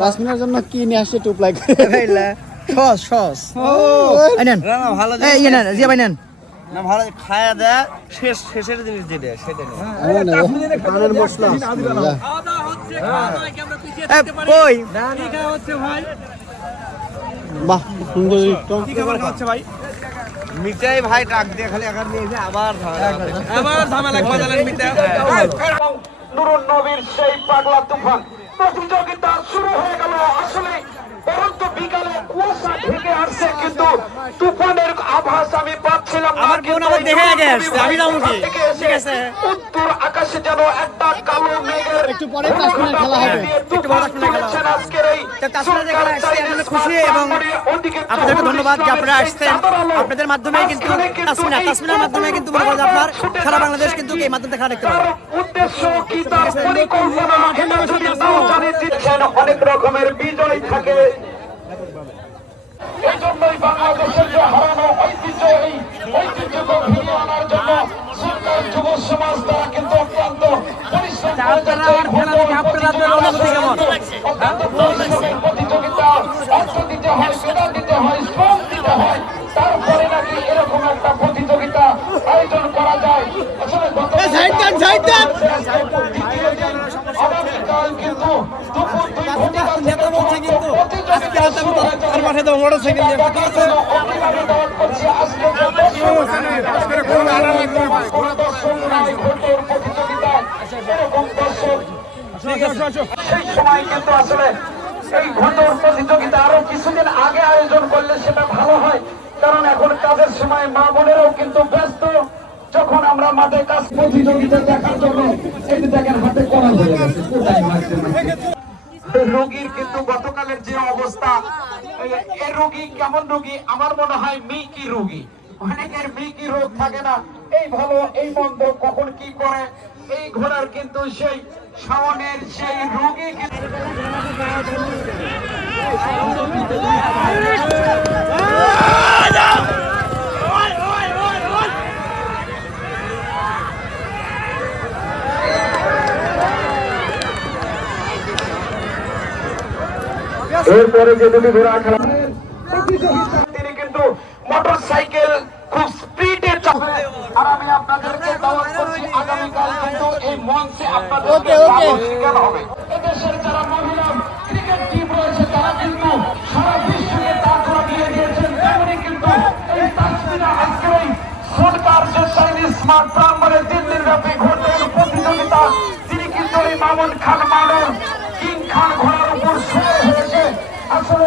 তাসমিনের জন্য কি নিয়ে আসছে টুপ লাইক সস সস নেন ভালো জিয়া ভাই নেন না ভালো খায়া দেয় শেষের জিনিস যেটা সেটা পানের মশলা কই বাহ সুন্দর ভাই মিঠাই ভাই ডাক দিয়ে খালি এখন নিয়ে আবার ঝামেলা বাজালেন মিঠাই নুরুন নবীর সেই পাগলা তুফান প্রতিযোগিতা শুরু হয়ে গেল আসলে পরন্ত বিকালে কুয়াশা ঢেকে আসছে কিন্তু তুফানের আভাস আমি পাচ্ছিলাম না। আমার বোন আমার দেখে আগে আসছে আমি যাবো কি ঠিক আছে উত্তর আকাশে যেন একটা কালো মেঘের একটু পরে তাসমিনের খেলা হবে একটু বড় তাসমিনের খেলা হবে আজকের এই তাসমিনের খেলা আসছে আমি খুশি এবং আপনাদেরকে ধন্যবাদ যে আপনারা আসছেন আপনাদের মাধ্যমে কিন্তু তাসমিনের মাধ্যমে কিন্তু মনে করেন আপনার সারা বাংলাদেশ কিন্তু এই মাধ্যমে খেলা দেখতে পাবে উদ্দেশ্য কি তার পরিকল্পনা এটা যদি নাও জানে দিচ্ছেন অনেক রকমের বিজয় থাকে এই জন্যই বাংলাদেশের যে হারানো ঐতিহ্য এই ঐতিহ্যকে ফিরিয়ে আনার জন্য সরকার যুব সমাজ দ্বারা কিন্তু অত্যন্ত পরিশ্রম করে যাচ্ছে প্রতিযোগিতা অর্থ দিতে হয় মেধা দিতে হয় শ্রম দিতে হয় তারপরে নাকি এরকম একটা প্রতিযোগিতা আয়োজন করা যায় আসলে আগামীকাল কিন্তু দুপুর 2 সেই সময় কিন্তু আসলে এই ভোটের প্রতিযোগিতা আরো কিছুদিন আগে আয়োজন করলে সেটা ভালো হয় কারণ এখন কাজের সময় মা বোনেরাও কিন্তু ব্যস্ত যখন আমরা মাঠে কাজ প্রতিযোগিতা দেখার জন্য এই দেখেন হাতে করা হয়ে গেছে রোগীর কিন্তু গতকালের যে অবস্থা এই রোগী কেমন রোগী আমার মনে হয় মিল্কি রোগী অনেকের মিল্কি রোগ থাকে না এই ভালো এই মন্দ কখন কি করে এই ঘোড়ার কিন্তু সেই শাওনের সেই রোগী এরপরে যে দুটি ঘোড়া খেলা তিনি কিন্তু মোটরসাইকেল খুব স্পিডে চালাবে আর আমি আপনাদেরকে দাওয়াত করছি আগামীকাল কিন্তু এই মঞ্চে আপনাদেরকে শেখানো হবে এদেশের যারা মহিলা ক্রিকেট টিম রয়েছে তারা কিন্তু সারা বিশ্বে তারা দিয়ে দিয়েছেন তেমনি কিন্তু এই তাসমিনা আজকের এই সরকার যে চাইনিজ স্মার্ট প্রাঙ্গণে 3 দিন ব্যাপী ঘোড়দৌড় প্রতিযোগিতা তিনি কিন্তু এই মামুন খান মামুন কিং খান ঘোড়ার উপর শুরু হয়েছে আসলে